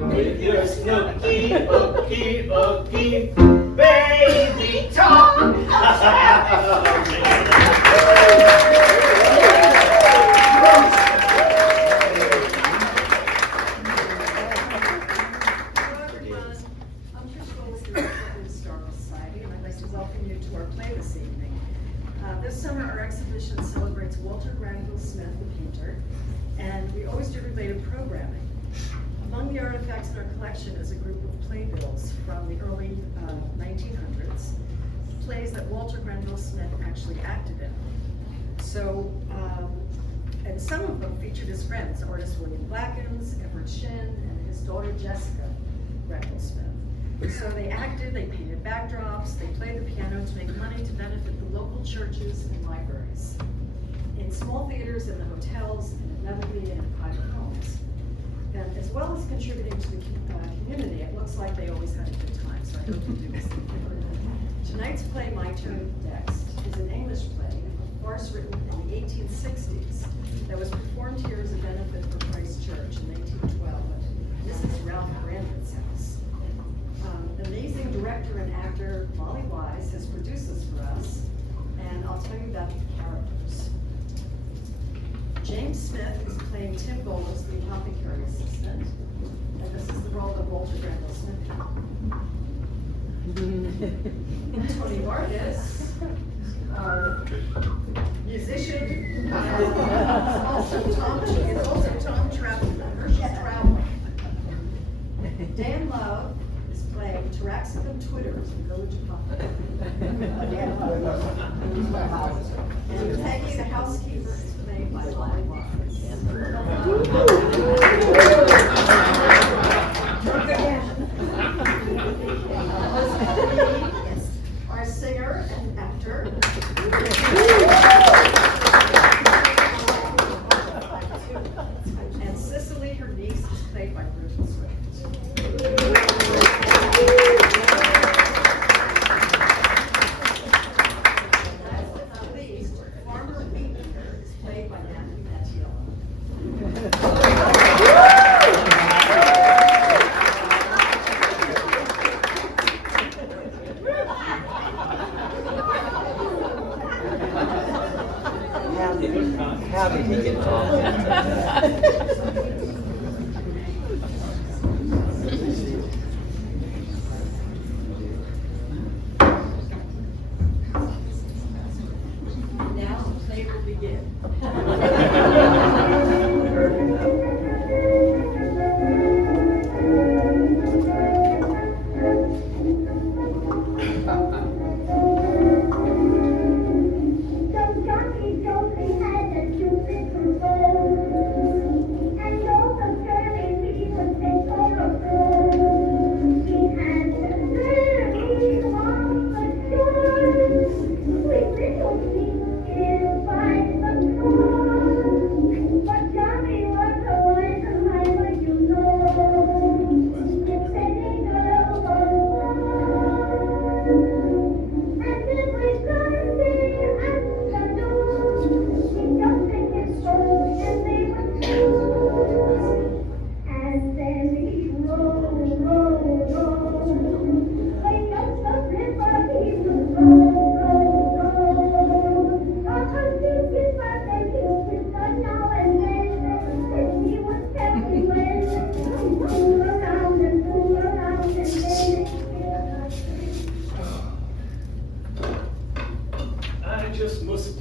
With your snooky, ookie, ookie, baby talk. This summer, our exhibition celebrates Walter Granville-Smith, the painter, and we always do related programming. Among the artifacts in our collection is a group of playbills from the early 1900s, plays that Walter Granville-Smith actually acted in. So, and some of them featured his friends, artist William Blackens, Everett Shin, and his daughter Jessica Granville-Smith. So they acted, they painted backdrops, they played the piano to make money to benefit the local churches and libraries, in small theaters, in the hotels, and inevitably in private homes. And as well as contributing to the community, it looks like they always had a good time, so I hope you do this. Tonight's play, My Turn Next, is an English play, a farce written in the 1860s that was performed here as a benefit for Christ Church in 1912. This is Ralph Brandon's house. Amazing director and actor Molly Wise has produced this for us, and I'll tell you about the characters. James Smith is playing Tim Bowles, the apothecary assistant, and this is the role of Walter Granville-Smith. Tony Vargas, our musician, is also Tom Travel, commercial traveling. Dan Love is playing Taraxacum Twitters in Village of Papa. And Peggy, the housekeeper, is played by Molly Wise. Our singer and actor. And Cicely, her niece, is played by Bridget Swift. How did he get off? Now the play will begin.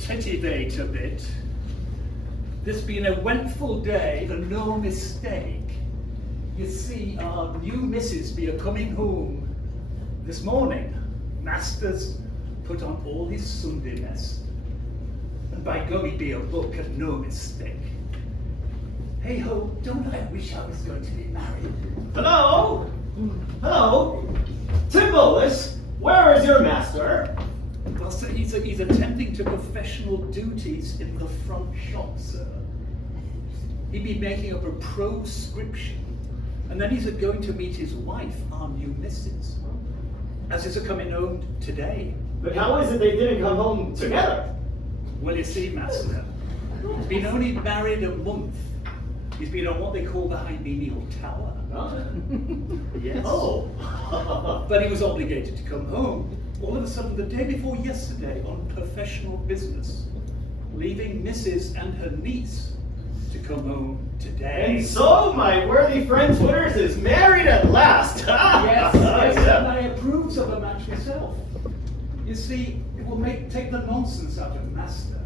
Tittivate a bit. This being a wentful day and no mistake. You see, our new missus be a coming home this morning. Master's put on all his Sunday best, and by golly be a book and no mistake. Hey ho, don't I wish I was going to be married? Hello? Hello? Tim Bowles, where is your master? Well, sir, he's attending to professional duties in the front shop, sir. He'd be making up a proscription, and then he's going to meet his wife, our new missus, as is a coming home today. But how is it they didn't come home together? Well, you see, master, he's been only married a month, He's been on what they call the hymeneal tower. Huh? Yes. Oh. But he was obligated to come home all of a sudden the day before yesterday on professional business, leaving Mrs. and her niece to come home today. And so my worthy friend Twitters is married at last. Yes, yes, and I approve of the match myself. You see, it will take the nonsense out of Master.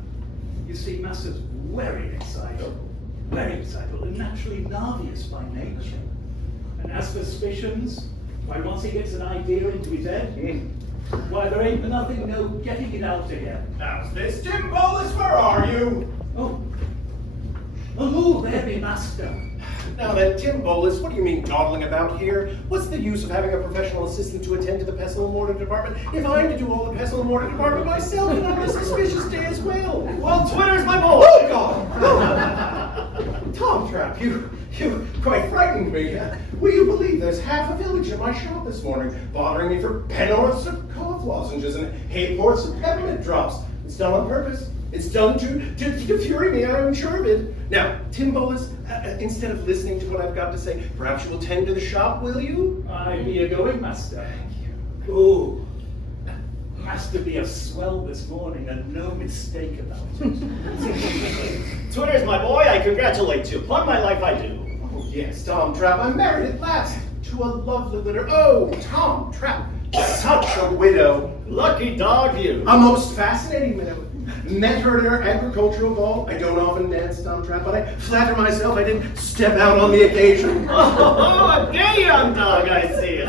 You see, Master's very excitable, and naturally nervous by nature. And as for suspicions, why once he gets an idea into his head, why there ain't nothing no getting it out again. How's this, Tim Bolus? Where are you? Oh, there be Master. Now then, Tim Bolus, what do you mean dawdling about here? What's the use of having a professional assistant to attend to the pestle and mortar department if I'm to do all the pestle and mortar department myself and on a suspicious day as well? Well, Twitter's my boy. Oh, God! Tom Trap, you quite frightened me. Will you believe there's half a village at my shop this morning bothering me for pennorths of cough lozenges and hayports of peppermint drops? It's done on purpose. It's done to fury me, I am sure of it. Now, Tim Bolus, instead of listening to what I've got to say, perhaps you will tend to the shop, will you? I be a going, Master. you. Ooh. Master be a swell this morning, and no mistake about it. Twitter's my boy, I congratulate you. Upon my life I do. Oh, yes, Tom Trap, I'm married at last to a lovely litter. Oh, Tom Trap, such a widow. Lucky dog you. A most fascinating widow. Met her at her agricultural ball. I don't often dance, Tom Trap, but I flatter myself I didn't step out on the occasion. Oh, a gay young dog, I see.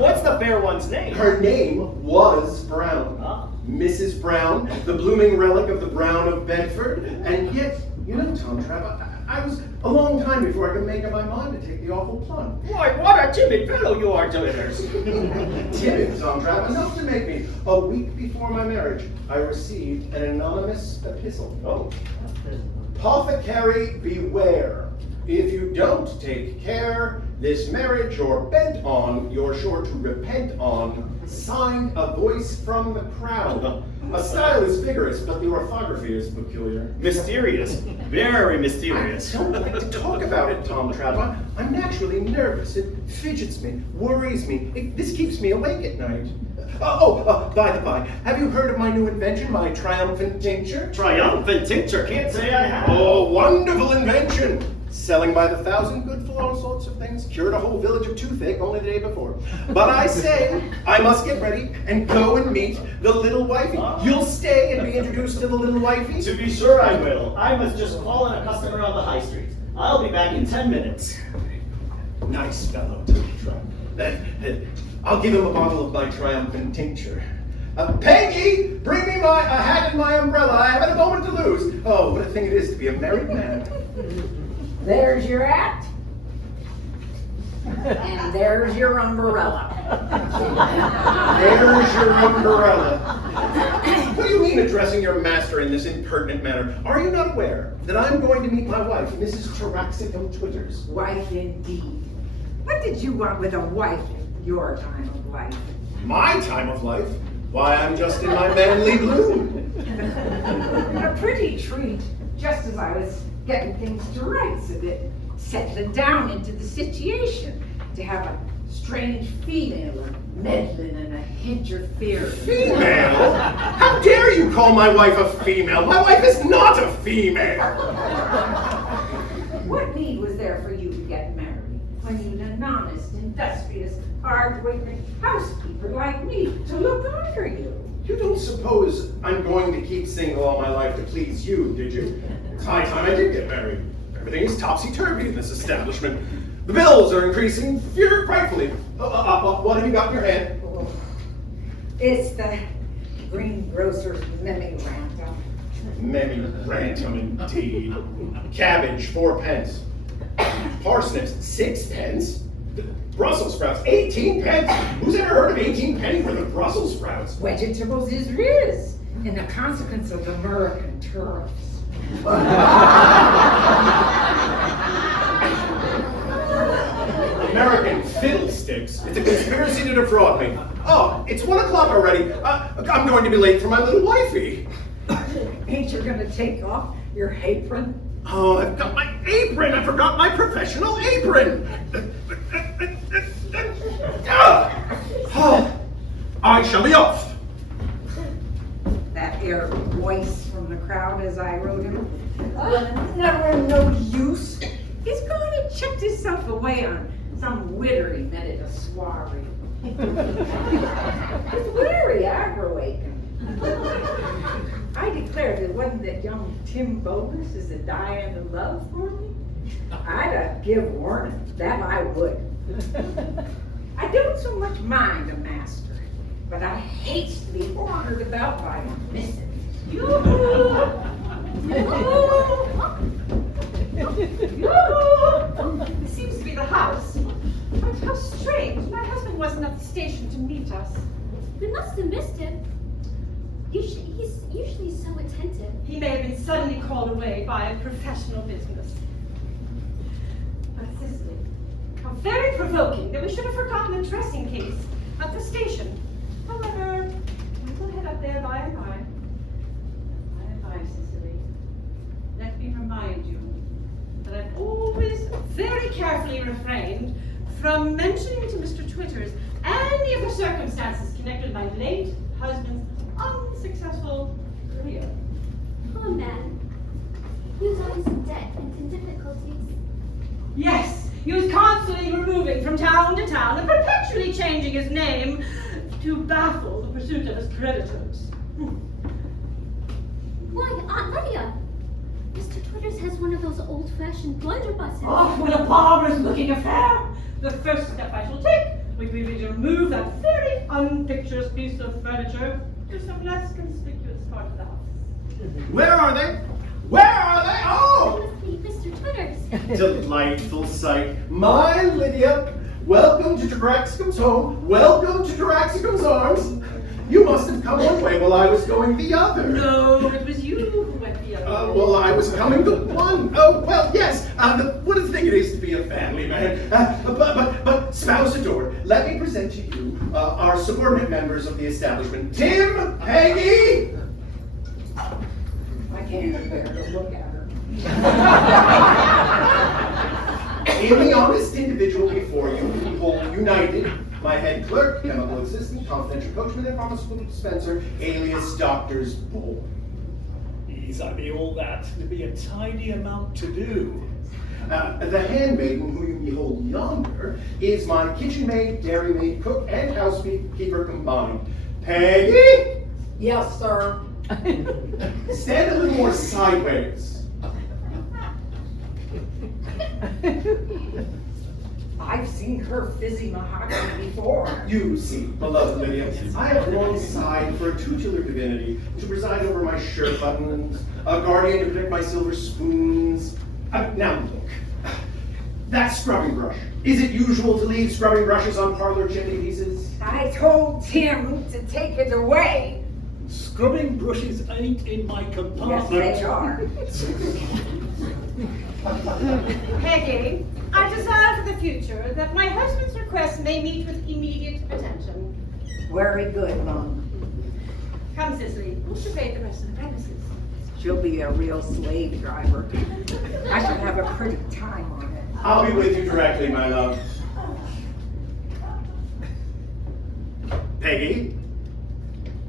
What's the fair one's name? Her name was Brown. Ah. Mrs. Brown, the blooming relic of the Brown of Bedford. And yet, you know, Tom Trap, I was a long time before I could make up my mind to take the awful plunge. Why, what a timid fellow you are, Twitters. Timid, Tom Trap, enough to make me. A week before my marriage, I received an anonymous epistle. Oh. Apothecary, beware. If you don't take care, this marriage you're bent on, you're sure to repent on. Signed, a voice from the crowd. A style is vigorous, but the orthography is peculiar. Mysterious. Very mysterious. I don't like to talk about it, Tom Trap. I'm naturally nervous. It fidgets me, worries me. This keeps me awake at night. By the by, have you heard of my new invention, my triumphant tincture? Triumphant tincture, can't say I have. Oh, wonderful invention! Selling by the thousand, good for all sorts of things. Cured a whole village of toothache only the day before. But I say, I must get ready and go and meet the little wifey. You'll stay and be introduced to the little wifey? To be sure I will. I must just call in a customer on the high street. I'll be back in 10 minutes. Nice fellow, Tom Trap. I'll give him a bottle of my triumphant tincture. Peggy, bring me a hat and my umbrella. I haven't a moment to lose. Oh, what a thing it is to be a married man. There's your hat. And there's your umbrella. There's your umbrella. What do you mean addressing your master in this impertinent manner? Are you not aware that I'm going to meet my wife, Mrs. Taraxicum Twitters? Wife indeed. What did you want with a wife in your time of life? My time of life? Why, I'm just in my manly bloom. A pretty treat, just as I was getting things to rights a bit, settling down into the situation, to have a strange female meddling and interfering. Female? How dare you call my wife a female? My wife is not a female. What need was there for you to get married when you need an honest, industrious, hard-working housekeeper like me to look after you? You don't suppose I'm going to keep single all my life to please you, did you? It's high time I did get married. Everything is topsy-turvy in this establishment. The bills are increasing frightfully. What have you got in your hand? It's the greengrocer's memorandum. Memorandum indeed. Cabbage, 4 pence. Parsnips, 6 pence. Brussels sprouts, 18 pence. Who's ever heard of 18 penny worth of Brussels sprouts? Vegetables is riz, in the consequence of American tariffs. American fiddlesticks. It's a conspiracy to defraud me. Oh, it's 1 o'clock already. I'm going to be late for my little wifey. Ain't you gonna take off your apron Oh, I've got my apron. I forgot my professional apron. Oh, I shall be off. That air voice from the crowd as I wrote him. Never no use. He's gone and checked himself away on some widder he met at a soiree. It's very aggravating. I declare if it wasn't that young Tim Bogus is a dying of love for me, I'd give warning. That I would. I don't so much mind a master, but I hate to be ordered about by a missus. Yoo-hoo! It seems to be the house. But how strange. My husband wasn't at the station to meet us. We must have missed him. He's usually so attentive. He may have been suddenly called away by a professional business. But Cicely, how very provoking that we should have forgotten the dressing case at the station. However, we will head up there by and by. By and by, Cicely. Let me remind you that I've always very carefully refrained from mentioning to Mr. Twitters any of the circumstances connected with my late husband's unsuccessful career. Poor man. He was always in debt and in difficulties. Yes, he was constantly removing from town to town and perpetually changing his name to baffle the pursuit of his creditors. Why, Aunt Lydia! Mr. Twitters has one of those old-fashioned blunderbusses. Off with a barbarous-looking affair! The first step I shall take will be to remove that very unpicturesque piece of furniture to some less conspicuous part of the house. Where are they? Where are they? Oh! It must be Mr. Twitters. Delightful sight. My Lydia, welcome to Taraxacum's home. Welcome to Taraxacum's arms. You must have come one way while I was going the other. No, it was you who went the other way. Well, I was coming the one. Oh, well, yes. What a thing it is to be a family man. But spouse adored, let me present to you our subordinate members of the establishment. Tim, Peggy. I can't bear to look at her. In the honest individual before you, behold united, my head clerk, chemical assistant, confidential coachman, and pharmaceutical dispenser, alias Doctor's Boy. Ease I be all that. There'd be a tidy amount to do. The handmaiden who you behold yonder is my kitchen maid, dairy maid, cook, and housekeeper combined. Peggy! Yes, sir. Stand a little more sideways. I've seen her fizzy mahogany before. You see, beloved Lydia, I have long sighed for a tutelar divinity to preside over my shirt buttons, a guardian to protect my silver spoons. Now look, that scrubbing brush. Is it usual to leave scrubbing brushes on parlor chimney pieces? I told Tim to take it away. Scrubbing brushes ain't in my compartment. Yes, they are. Peggy, I desire for the future that my husband's request may meet with immediate attention. Very good, Mom. Come, Cicely, we'll survey the rest of the premises. She'll be a real slave driver. I should have a pretty time on it. I'll be with you directly, my love. Peggy,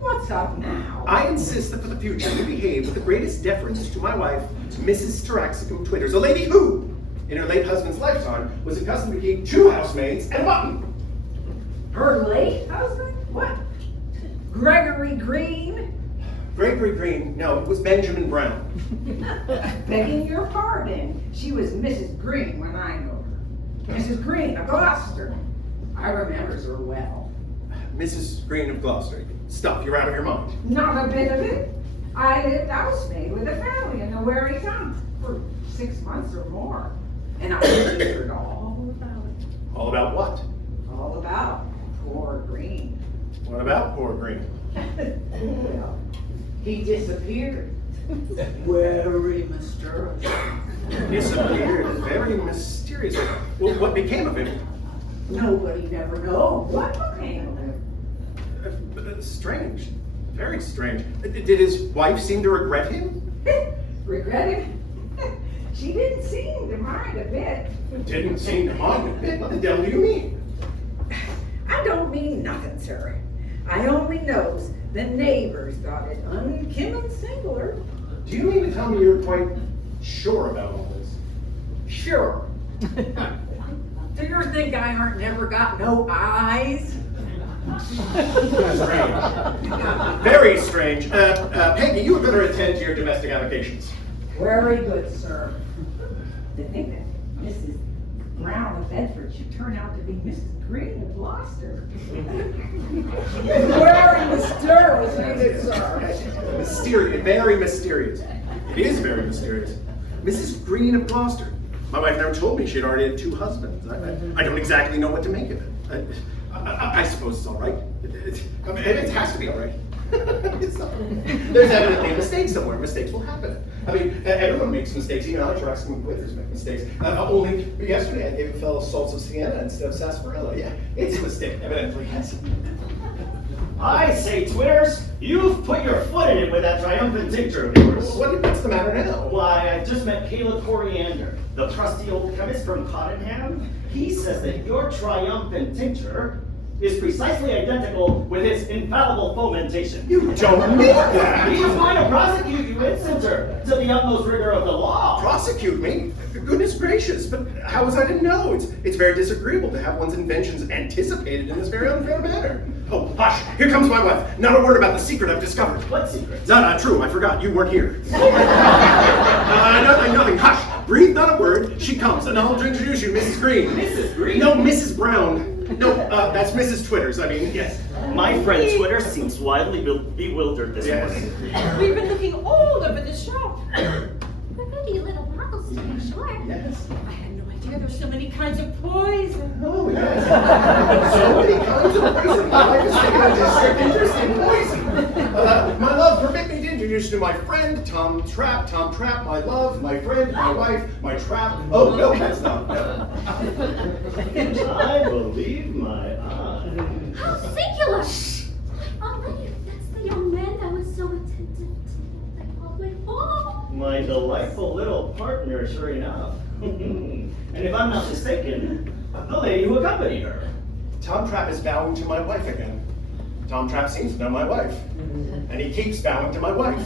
What's up now? I insist that for the future you behave with the greatest deference to my wife, Mrs. Taraxacum Twitters, a lady who, in her late husband's lifetime, was accustomed to keep 2 housemaids and a button. Her late husband? What? Gregory Green? Gregory Green, no, it was Benjamin Brown. Begging your pardon. She was Mrs. Green when I know her. Mrs. Green of Gloucester. I remembers her well. Mrs. Green of Gloucester. Stuff, you're out of your mind. Not a bit of it. I lived housemaid with a family in the Wary Town for 6 months or more. And I heard all about it. All about what? All about poor Green. What about poor Green? Well, he disappeared. Very mysterious. Disappeared. Very mysterious. Well, what became of him? Nobody never knows what became of him. Strange. Very strange. Did his wife seem to regret him? Regret him? She didn't seem to mind a bit. Didn't seem to mind a bit. What the devil do you mean? I don't mean nothing, sir. I only knows the neighbors thought it uncommon singular. Do you mean to tell me you're quite sure about all this? Sure. Do you think I aren't never got no eyes? Strange. Very strange. Peggy, you had better attend to your domestic avocations. Very good, sir. To think that Mrs. Brown of Bedford should turn out to be Mrs. Green of Gloucester. Very mysterious, ain't it, sir? Mysterious, very mysterious. It is very mysterious. Mrs. Green of Gloucester. My wife never told me she'd already had 2 husbands. I don't exactly know what to make of it. I suppose it's all right. It has to be all right. There's evidently a mistake somewhere. Mistakes will happen. I mean, everyone makes mistakes. Even Alex waiters make mistakes. Only yesterday I gave a fellow salts of sienna instead of sarsaparilla. Yeah, it's a mistake, evidently. Yes. I say, Twitters, you've put your foot in it with that triumphant tincture of yours. What's the matter now? Why, I just met Caleb Coriander, the trusty old chemist from Cottenham. He says that your triumphant tincture is precisely identical with his infallible fomentation. You don't mean that! He is going to prosecute you, Incenter, to the utmost rigor of the law. Prosecute me? Goodness gracious, but how was I to know? It's very disagreeable to have one's inventions anticipated in this very unfair manner. Oh, hush! Here comes my wife. Not a word about the secret I've discovered. What secret? No, not true. I forgot. You weren't here. Nothing. Hush! Breathe not a word. She comes, and I'll introduce you to Mrs. Green. Mrs. Green? No, Mrs. Brown. No, that's Mrs. Twitters. I mean, yes. My friend Twitter seems wildly bewildered this morning. We've been looking all over the shop. They're pretty little bottles, to be sure. Yes. I had no idea there's so many kinds of poison. Oh, yes. So many kinds of poison. My wife is taking a distinct interest in poison. My love, permit me to introduce you to my friend, Tom Trapp. Tom Trapp, my love, my friend, my wife, my trap. Oh, no, that's not. No. I believe my eyes. How singular! Already, that's the young man that was so attentive to the public. Oh! My delightful little partner, sure enough. And if I'm not mistaken, the lady who accompanied her. Tom Trapp is bowing to my wife again. Tom Trapp seems to know my wife. And he keeps bowing to my wife.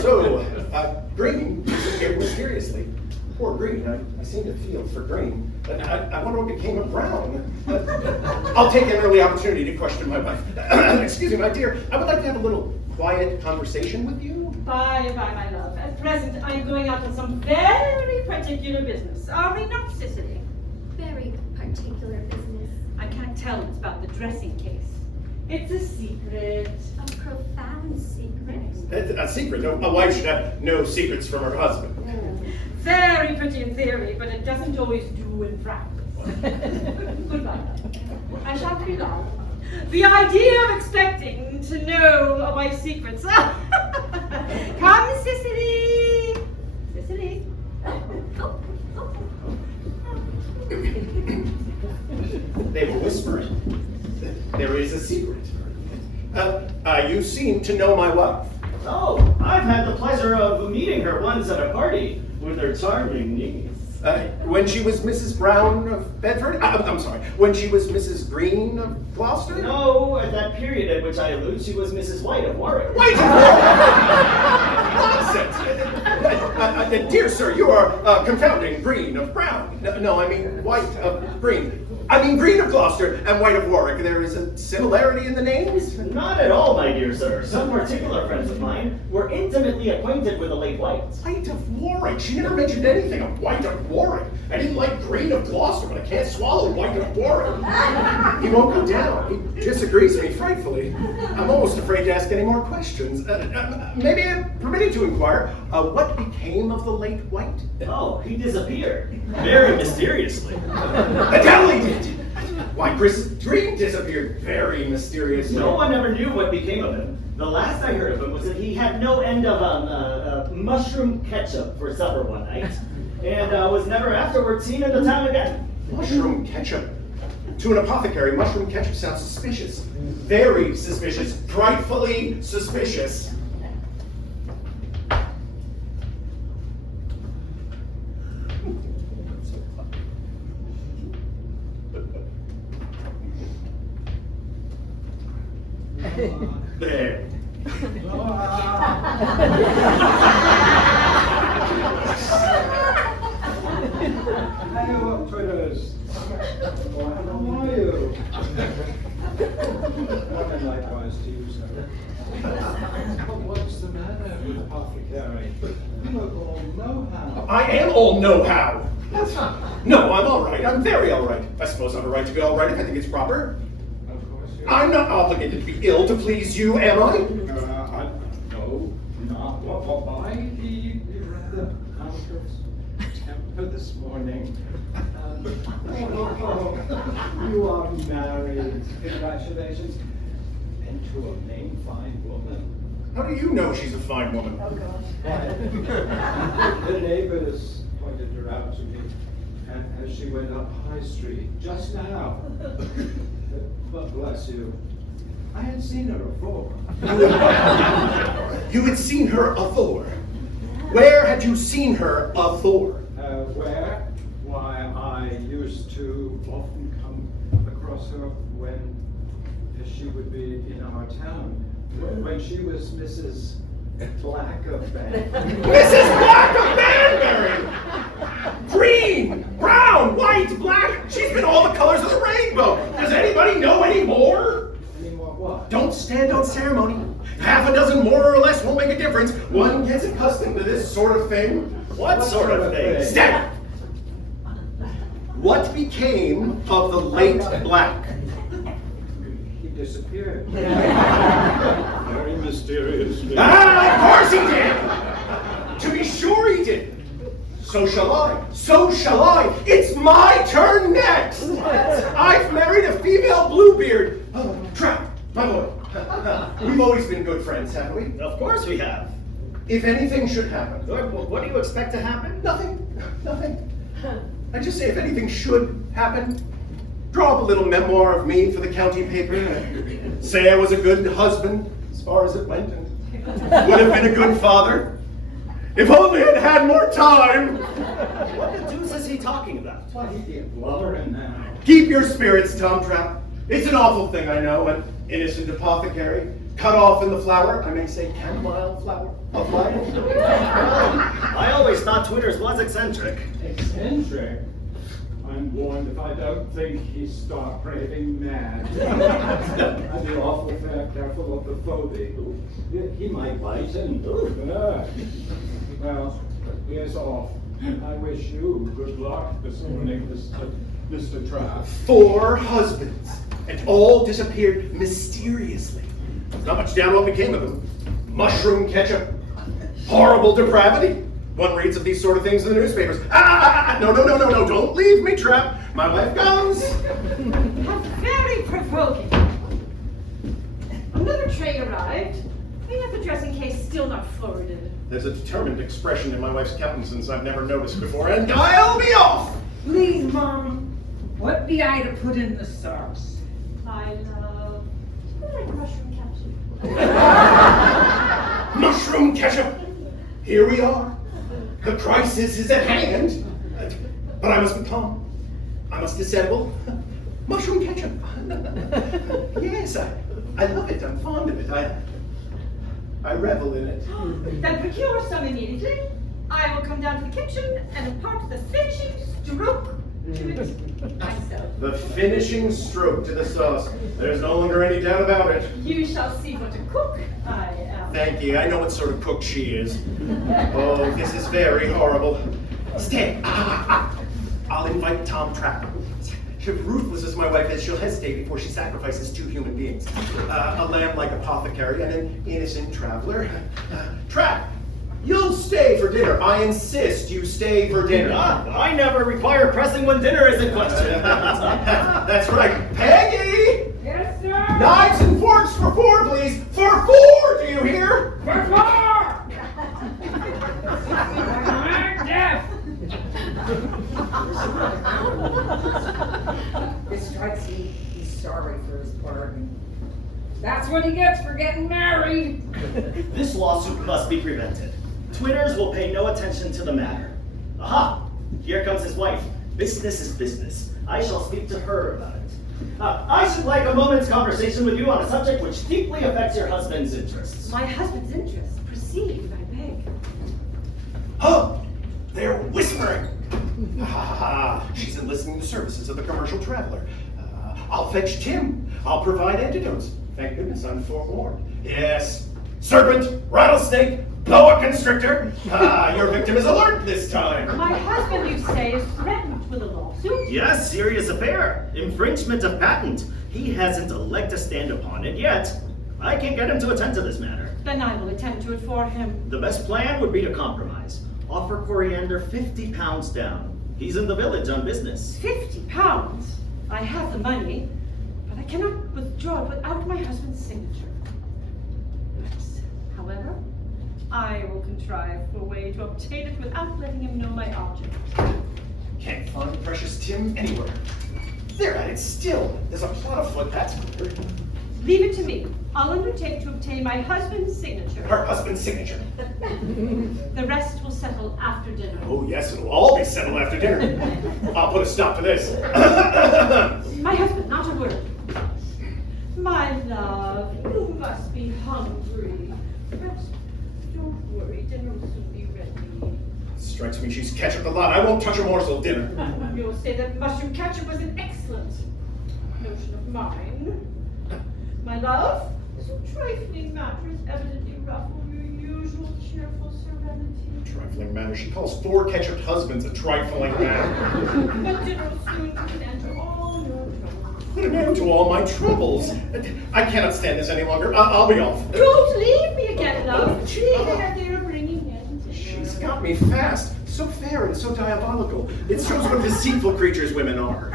So, Green disappeared mysteriously. Poor Green, I seem to feel for Green. I wonder what became of Brown. I'll take an early opportunity to question my wife. Excuse me, my dear, I would like to have a little quiet conversation with you. Bye, my love. At present, I'm going out on some very particular business. Are we not, Cicely? Very particular business. I can't tell it's about the dressing case. It's a secret. A profound secret. A secret? No, a wife should have no secrets from her husband. Very pretty in theory, but it doesn't always do in practice. Goodbye. I shan't be long. The idea of expecting to know a wife's secrets. Come, Cicely. Cicely. They were whispering. There is a secret. You seem to know my wife. Oh, I've had the pleasure of meeting her once at a party with her charming niece. When she was Mrs. Brown of Bedford? I'm sorry, when she was Mrs. Green of Gloucester? No, at that period at which I allude, she was Mrs. White of Warwick. Wait! Nonsense! Dear sir, you are confounding Green of Brown. No, I mean White of Green. I mean Green of Gloucester and White of Warwick. There is a similarity in the names? Not at all, my dear sir. Some particular friends of mine were intimately acquainted with the late White. White of Warwick? She never mentioned anything of White of Warwick. I didn't like Green of Gloucester, but I can't swallow White of Warwick. He won't go down. He disagrees with me frightfully. I'm almost afraid to ask any more questions. Maybe I'm permitted to inquire, what became of the late White? Oh, he disappeared. Very mysteriously. The devil he did! Why, Chris Green disappeared very mysteriously. No one ever knew what became of him. The last I heard of him was that he had no end of mushroom ketchup for supper one night, and was never afterward seen in the town again. Mushroom ketchup? To an apothecary, mushroom ketchup sounds suspicious. Very suspicious. Frightfully suspicious. There. Hello, Twitters. How are you? And likewise to you, sir. What's the matter with Apothecary? You look all know-how. I am all know-how. No, I'm all right. I'm very all right. I suppose I have a right to be all right if I think it's proper. Of course you I'm not obligated to be ill to please you, am I? No, not. Why? He rather out of temper this morning. You are married. Congratulations. And to a main fine woman. How do you know she's a fine woman? Oh, gosh. The neighbors pointed her out to me as she went up High Street just now. But bless you, I had seen her before. You had seen her afore. Where had you seen her afore? Where? Why, I used to often come across her when she would be in our town. When she was Mrs. Black of Banbury. Mrs. Black of Banbury! Green, brown, white, black. She's been all the colors of the rainbow. Does anybody know any more? Any more what? Don't stand on ceremony. Half a dozen more or less won't make a difference. One gets accustomed to this sort of thing. What sort of thing? Step! What became of the late Black? He disappeared. Very mysteriously. Ah, of course he did! To be sure he did. So shall I. So shall I. It's my turn next. I've married a female Bluebeard. Oh, Trap, my boy. We've always been good friends, haven't we? Of course we have. If anything should happen. What do you expect to happen? Nothing. Nothing. I just say if anything should happen, draw up a little memoir of me for the county paper. Say I was a good husband, as far as it went, and would have been a good father. If only I'd had more time. What the deuce is he talking about? Why, he get blubbering now. Keep your spirits, Tom Trap. It's an awful thing, I know, an innocent apothecary, cut off in the flower, I may say chamomile flower of life. I always thought Twitters was eccentric. Eccentric? I'm warned if I don't think he start raving mad. I'd be awful careful of the phobia. He might bite and well, here's off. I wish you good luck this morning, Mr. Trapp. 4 husbands, and all disappeared mysteriously. Not much down what became of them. Mushroom ketchup, horrible depravity. One reads of these sort of things in the newspapers. No, don't leave me, Trap. My wife comes. How very provoking. Another tray arrived. We have the dressing case still not forwarded. There's a determined expression in my wife's countenance I've never noticed before, and I'll be off! Please, Mom, what be I to put in the sauce? I love. I like mushroom ketchup. Mushroom ketchup! Here we are. The crisis is at hand. But I must be calm. I must dissemble. Mushroom ketchup. Yes, I love it. I'm fond of it. I revel in it. Then procure some immediately. I will come down to the kitchen and impart the finishing stroke to it myself. The finishing stroke to the sauce. There's no longer any doubt about it. You shall see what a cook I am. Thank you. I know what sort of cook she is. Oh, this is very horrible. Stay. I'll invite Tom Trap. Ruthless as my wife is, she'll hesitate before she sacrifices 2 human beings. A lamb-like apothecary and an innocent traveler. Trap, you'll stay for dinner. I insist you stay for dinner. I never require pressing when dinner is in question. That's right. Peggy! Yes, sir. Knives and forks for 4, please. For 4, do you hear? For 4! I'm deaf. It strikes me he's sorry for his bargain. That's what he gets for getting married. This lawsuit must be prevented. Twitters will pay no attention to the matter. Aha! Here comes his wife. Business is business. I shall speak to her about it. I should like a moment's conversation with you on a subject which deeply affects your husband's interests. My husband's interests. Proceed, I beg. Oh, they're whispering. She's enlisting the services of the commercial traveler. I'll fetch Tim. I'll provide antidotes. Thank goodness I'm forewarned. Yes, serpent, rattlesnake, boa constrictor. Your victim is alert this time. My husband, you say, is threatened with a lawsuit? Yes, serious affair. Infringement of patent. He hasn't a leg to stand upon, and yet I can't get him to attend to this matter. Then I will attend to it for him. The best plan would be to compromise. Offer Coriander 50 pounds down. He's in the village on business. 50 pounds? I have the money, but I cannot withdraw it without my husband's signature. However, I will contrive for a way to obtain it without letting him know my object. Can't find precious Tim anywhere. They're at it still. There's a plot afoot, that's clear. Leave it to me. I'll undertake to obtain my husband's signature. Her husband's signature. The rest will settle after dinner. Oh yes, it'll all be settled after dinner. I'll put a stop to this. My husband, not a word. My love, you must be hungry. But don't worry, dinner will soon be ready. Strikes me she's ketchup a lot. I won't touch a morsel of dinner. You'll say that mushroom ketchup was an excellent notion of mine. My love, some trifling matters evidently ruffle your usual cheerful serenity. Trifling matter. She calls 4 ketchup husbands a trifling matter. But dinner will soon put an end to all your troubles. Put an end to all my troubles. I cannot stand this any longer. I'll be off. Don't leave me again, love. They're bringing in dinner. She's got me fast. So fair and so diabolical. It shows what deceitful creatures women are.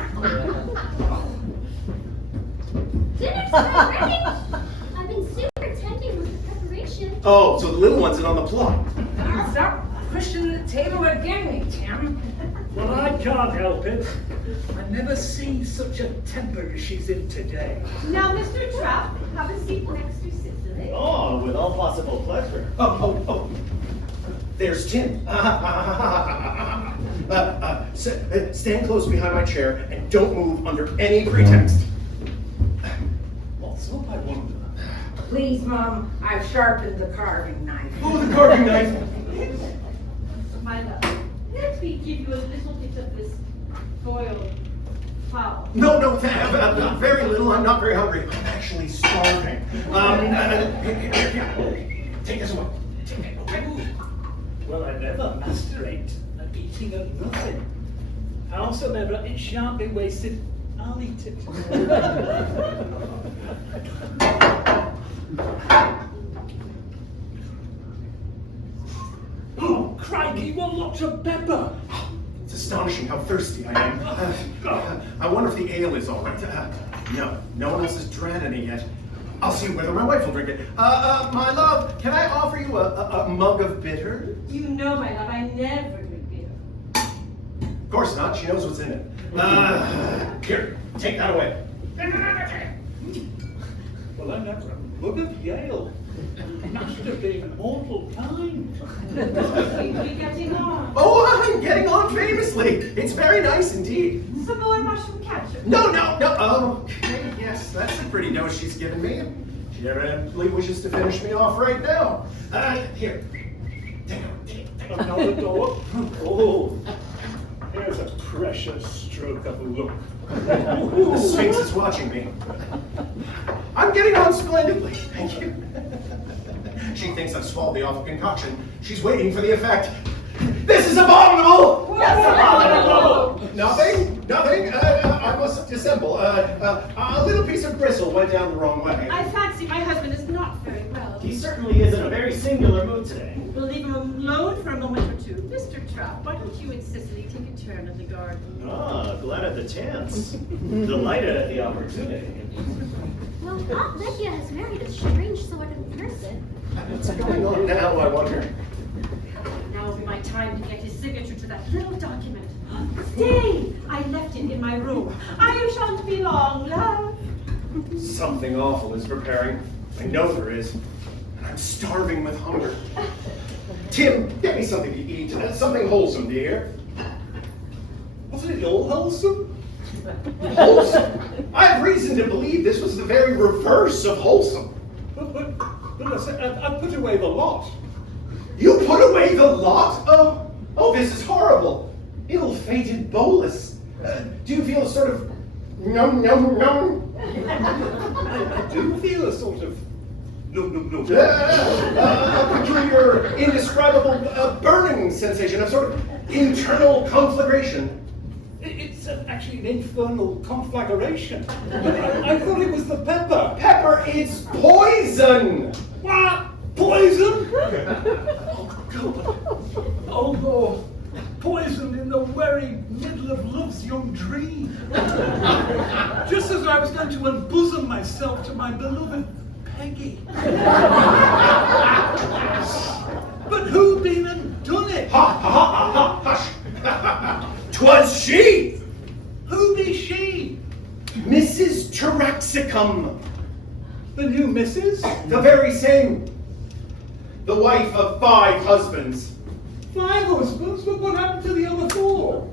Dinner's not ready. I've been superintending with the preparation. Oh, so the little one's in on the plot. Stop pushing the table again, me, Tim. Well, I can't help it. I never see such a temper as she's in today. Now, Mr. Trapp, have a seat next to Cicely. Oh, with all possible pleasure. Oh. There's Tim. Stand close behind my chair and don't move under any pretext. What's up, I wonder? Please, Mom, I've sharpened the carving knife. Oh, the carving knife. My love, let me give you a little bit of this boiled fowl. No, very little. I'm not very hungry. I'm actually starving. Here. Take this away. Take it away. Well, I never masturbate at eating of nothing. Howsoever, it shan't be wasted. I'll eat it. Oh, crikey, what lots of pepper! It's astonishing how thirsty I am. I wonder if the ale is all right. No one else has drank any yet. I'll see whether my wife will drink it. My love, can I offer you a mug of bitter? You know, my love, I never drink beer. Of course not. She knows what's in it. Here, take that away. Well, I'm never a mug of Yale. Master being mortal kind. Seem to be getting on. Oh, I'm getting on famously. It's very nice indeed. Some more mushroom ketchup. No. Okay, yes, that's a pretty dose she's given me. She evidently wishes to finish me off right now. Here. Take it. Another door. Oh, here's a precious stroke of luck. The Sphinx is watching me. I'm getting on splendidly. Thank you. She thinks I've swallowed the awful concoction. She's waiting for the effect. This is abominable! That's abominable! Nothing. I must dissemble. A little piece of bristle went down the wrong way. I fancy my husband is not very well. He certainly is in a very singular mood today. We'll leave him alone for a moment or two. Mr. Trapp, why don't you and Cicely take a turn in the garden? Ah, glad at the chance. Delighted at the opportunity. Well, Aunt Lydia has married a strange sort of person. What's going on now, I wonder? Now will be my time to get his signature to that little document. Stay! I left it in my room. I shan't be long, love. Something awful is preparing. I know there is. And I'm starving with hunger. Tim, get me something to eat. Something wholesome, dear. Wasn't it all wholesome? Wholesome? I have reason to believe this was the very reverse of wholesome. But listen, I put away the lot. You put away the lot? Oh, this is horrible. Ill-fated bolus. Do you feel a sort of num? I do feel a sort of no. A peculiar, indescribable burning sensation, a sort of internal conflagration. It's actually an infernal conflagration. I thought it was the pepper. Pepper is poison! What? Poison? Oh, God. Oh, Lord. Poisoned in the very middle of love's young dream. Just as I was going to unbosom myself to my beloved Peggy. But who been and done it? Hush! 'Twas she! Who be she? Mrs. Taraxicum. The new missus? The very same. The wife of 5 husbands. 5 husbands? But what happened to the other 4?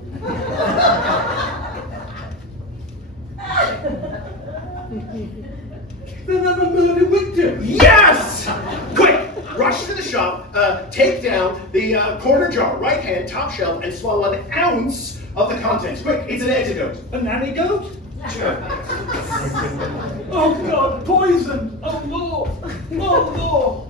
Then I'm a murder victim. Yes! Quick! Rush to the shop, take down the corner jar, right hand, top shelf, and swallow an ounce of the contents. Quick, it's an antidote. A nanny goat? Sure. Oh God, poison! Oh Lord! Oh Lord!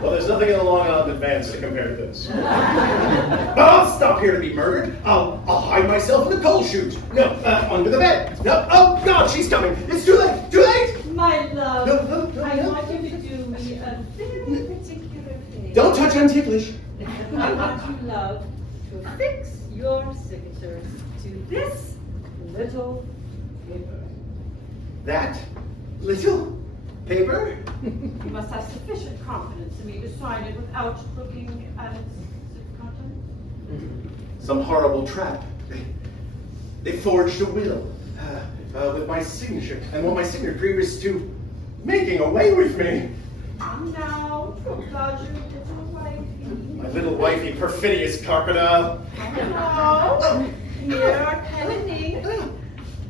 Well, there's nothing in the Long Island Advance to compare to this. But I'll stop here to be murdered. I'll hide myself in the coal chute. No, under the bed. No, oh God, she's coming. It's too late. Too late. My love, No. I want you to do me a very particular thing. Don't touch on ticklish. I want you, love, to fix your signature to this little paper. That little paper? You must have sufficient confidence in me to sign it without looking at its contents. Some horrible trap. They forged a will with my signature and want my signature previous to making away with me. Come now, about your little wifey. My little wifey, perfidious crocodile. Hello, here are pen and ink.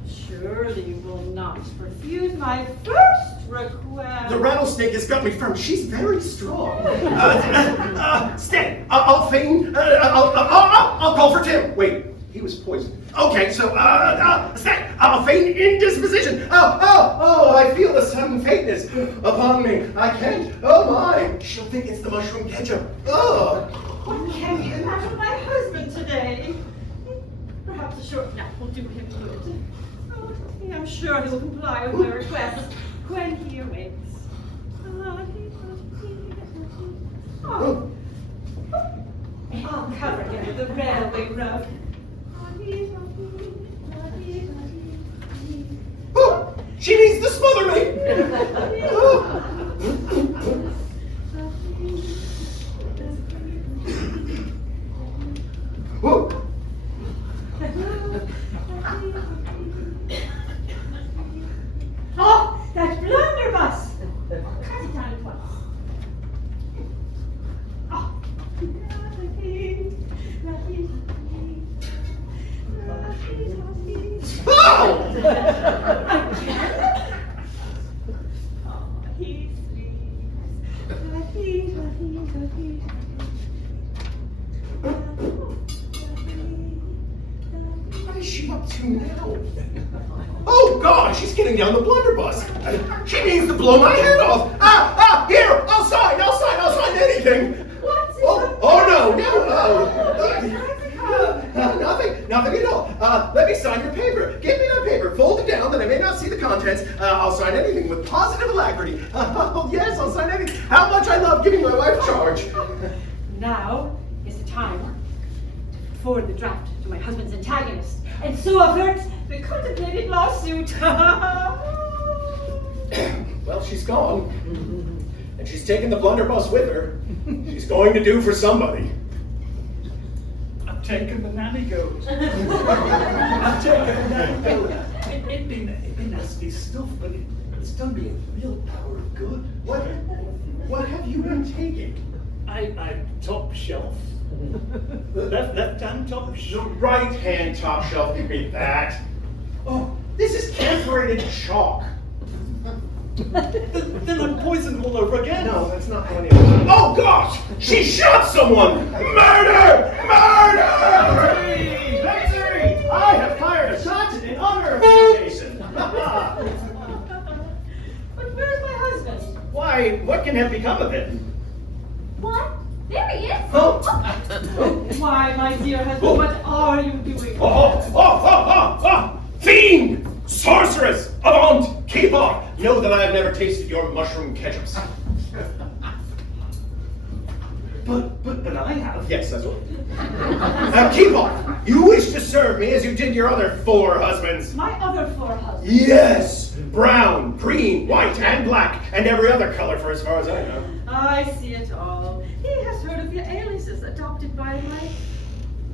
Surely you will not refuse my first request. The rattlesnake has got me firm. She's very strong. Stay. I'll feign. I'll call for Tim. Wait, he was poisoned. Okay, so stay. I'll feign indisposition. Oh! I feel a sudden faintness upon me. I can't. Oh my! She'll think it's the mushroom ketchup. Oh! What can you imagine my husband today? Perhaps a short nap will do him good. Oh, I'm sure he will comply with my request when he awakes. Oh. I'll cover him with a railway rug. Oh! She needs to smother me. Oh. Whoa. Oh, that blunderbuss! Cut it down at once. Oh. Oh! Again? Oh, he What is she up to now? Oh God, she's getting down the blunderbuss. She means to blow my head off. Here, I'll sign anything. What's it? Oh no. Nothing at all. Let me sign your paper. Give me that paper. Fold it down that I may not see the contents. I'll sign anything with positive alacrity. Oh yes, I'll sign anything. How much I love giving my wife charge. Now is the time to forward the draft to my husband's antagonist, and so avert the contemplated lawsuit. Well, she's gone. And she's taken the blunderbuss with her. She's going to do for somebody. I've taken the nanny goat. I've taken the nanny goat. It'd been nasty stuff, but it's done me a real power of good. What have you been taking? I top shelf. Left-hand top The shelf. right-hand top shelf, give me that. Oh, this is camphorated chalk. Then I'm poisoned all over again. No, that's not how any of it. Oh gosh! She shot someone! Murder! Murder! Victory! I have fired a shot in honor of the occasion. But where's my husband? Why, what can have become of him? What? There he is. Oh. Why, my dear husband, what are you doing? Fiend! Sorceress! Avant! Keep off! Know that I have never tasted your mushroom ketchups. But I have. Yes, that's what. Keep off! You wish to serve me as you did your other 4 husbands. My other 4 husbands. Yes! Brown, green, white, and black, and every other color for as far as I know. I see it all. He has heard of the aliases adopted by my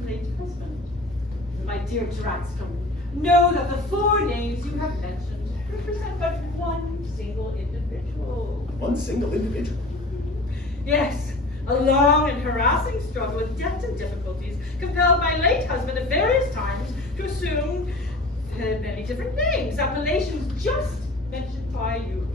late husband. My dear Draxcombe, know that the 4 names you have mentioned represent but one single individual. One single individual. Yes, a long and harassing struggle with debts and difficulties compelled my late husband at various times to assume many different names, appellations just mentioned by you.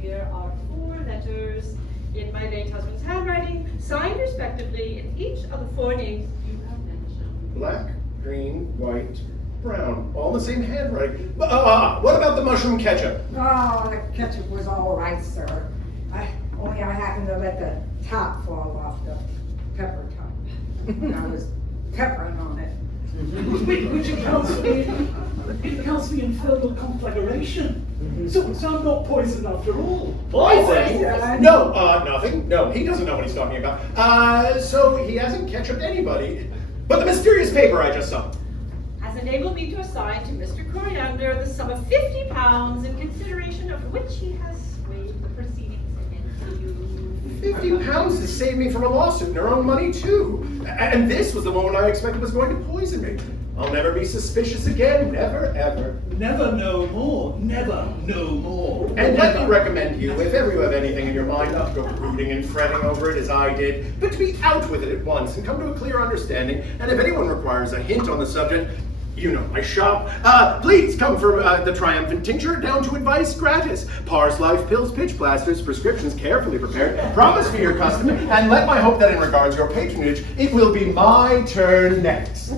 Here are 4 letters in my late husband's handwriting, signed respectively in each of the 4 names you have mentioned. Black, green, white, brown. All the same handwriting. What about the mushroom ketchup? Oh, the ketchup was all right, sir. Only I happened to let the top fall off the pepper top. I was peppering on it. Which accounts for the infernal conflagration. So I'm not poisoned after all. Poison? No, nothing. No, he doesn't know what he's talking about. So he hasn't ketchuped anybody. But the mysterious paper I just saw. Has enabled me to assign to Mr. Coriander the sum of £50 in consideration of which he has waived the proceedings against you. £50 to save me from a lawsuit and her own money too. And this was the moment I expected was going to poison me. I'll never be suspicious again. Never, ever. Never no more. Never no more. And let me recommend you, if ever you have anything in your mind, not to go brooding and fretting over it as I did, but to be out with it at once and come to a clear understanding. And if anyone requires a hint on the subject, you know my shop. Please come for the triumphant tincture down to advice gratis. Pars Life pills, pitch blasters, prescriptions carefully prepared. Promise for your custom, and let my hope that in regards your patronage, it will be my turn next.